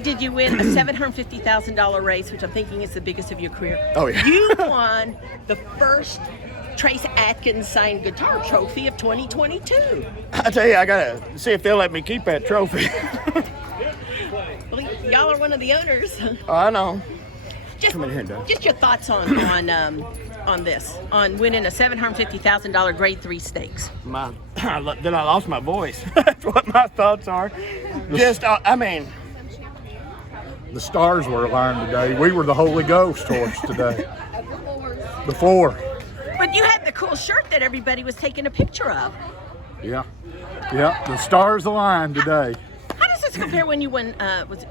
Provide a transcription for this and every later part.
did you win a $750,000 race, which I'm thinking is the biggest of your career. Oh, yeah. You won the first Trace Atkins signed guitar trophy of 2022. I tell you, I gotta see if they'll let me keep that trophy. Well, y'all are one of the owners. Oh, I know. Just, Come in here, Doug. just your thoughts on this, on winning a $750,000 Grade 3 stakes. Then I lost my voice. That's what my thoughts are. Just, I mean, The stars were aligned today. We were the Holy Ghost horse today. The four. But you had the cool shirt that everybody was taking a picture of. Yeah. Yeah. The stars aligned today. How does this compare when you won, was it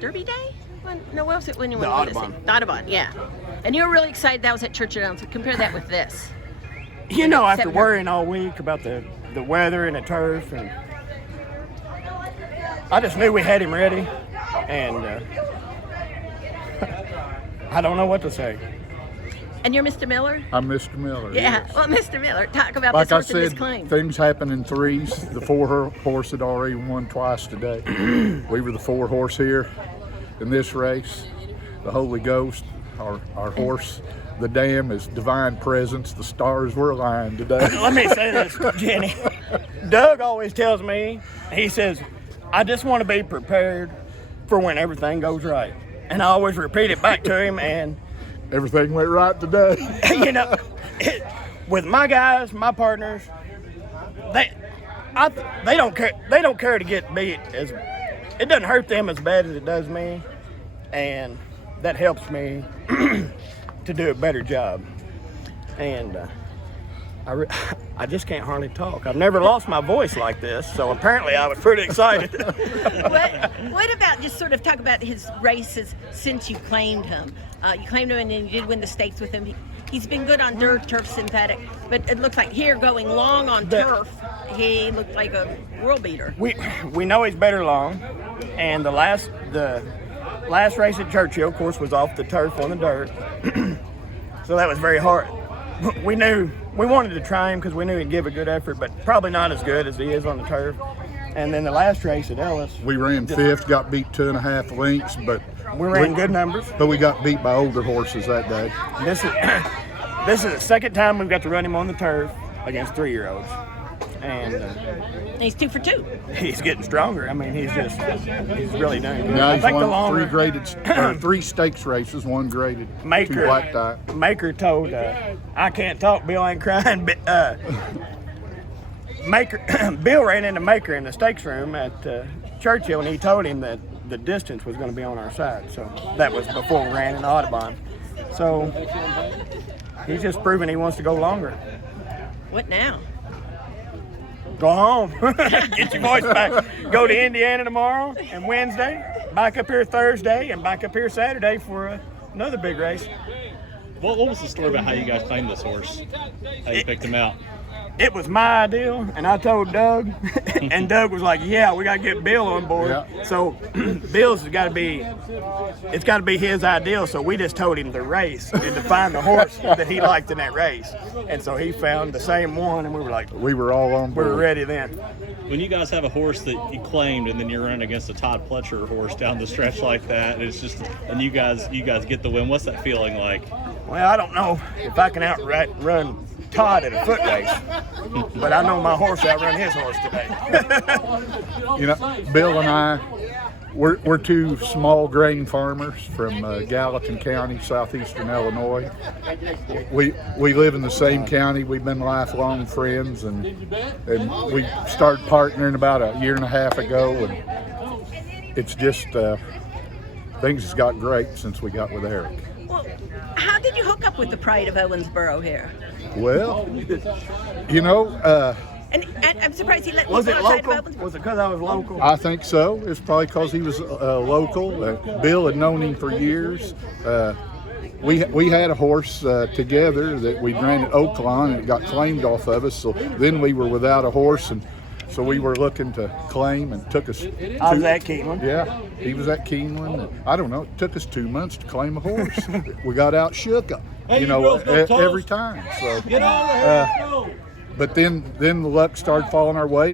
Derby Day? What was it when you won? Audubon. The Audubon, yeah. And you were really excited that was at Church of Elms. Compare that with this. you know, after Except- worrying all week about the weather and the turf, and I just knew we had him ready, and I don't know what to say. And you're Mr. Miller? I'm Mr. Miller. Yeah. yes. Well, Mr. Miller, talk about Like this I horse and this said, claim. things happen in threes. The four horse had already won twice today. We were the four horse here in this race. The Holy Ghost, our horse, the dam is divine presence. The stars were aligned today. Let me say this, Jenny. Doug always tells me, he says, I just want to be prepared for when everything goes right. And I always repeat it back to him, and Everything went right today. you know, with my guys, my partners, they don't care. They don't care to get beat. It doesn't hurt them as bad as it does me, and that helps me to do a better job. And I just can't hardly talk. I've never lost my voice like this, so apparently I was pretty excited. What about just sort of talk about his races since you claimed him? You claimed him and then you did win the stakes with him. He's been good on dirt, turf, synthetic, but it looks like here going long on turf, he looked like a world beater. We know he's better long, and the last race at Churchill, of course, was off the turf on the dirt, so that was very hard. We knew we wanted to try him because we knew he'd give a good effort, but probably not as good as he is on the turf. And then the last race at Ellis, We ran fifth, got beat 2.5 lengths, but we ran good numbers. But we got beat by older horses that day. This is the second time we've got to run him on the turf against 3-year-olds, and He's 2 for 2. he's getting stronger. I mean, he's really doing good. Now I he's think the won longer three stakes races, one graded, two Maker black tie. Maker told I can't talk. Bill ain't crying. But, Maker Bill ran into Maker in the stakes room at Churchill, and he told him that the distance was going to be on our side. So that was before we ran in Audubon. So he's just proving he wants to go longer. What now? Go home. Get your voice back. Go to Indiana tomorrow and Wednesday. Back up here Thursday and back up here Saturday for another big race. What was the story about how you guys claimed this horse? How you picked him out? It was my idea, and I told Doug, and Doug was like, yeah, we got to get Bill on board. Yeah. So Bill's got to be, it's got to be his idea, so we just told him to race and to find the horse that he liked in that race. And so he found the same one, and we were like, We were all on we board. were ready then. When you guys have a horse that you claimed and then you're running against a Todd Pletcher horse down the stretch like that, and it's just, and you guys get the win, what's that feeling like? Well, I don't know if I can run Todd at a foot race, but I know my horse outrun his horse today. You know, Bill and I, we're two small grain farmers from Gallatin County, southeastern Illinois. We live in the same county. We've been lifelong friends, and we started partnering about a year and a half ago, and it's just things has got great since we got with Eric. Well, how did you hook up with the pride of Owensboro here? Well, you know, And I'm surprised he let Was me it go outside local? of Owensboro. Was it because I was local? I think so. It's probably because he was local. Bill had known him for years. We had a horse together that we ran at Oaklawn, and it got claimed off of us. So then we were without a horse, and so we were looking to claim, and took us. I was at Keeneland. Yeah, he was at Keeneland. I don't know. It took us 2 months to claim a horse. We got out shook up, every time. So, but then the luck started falling our way.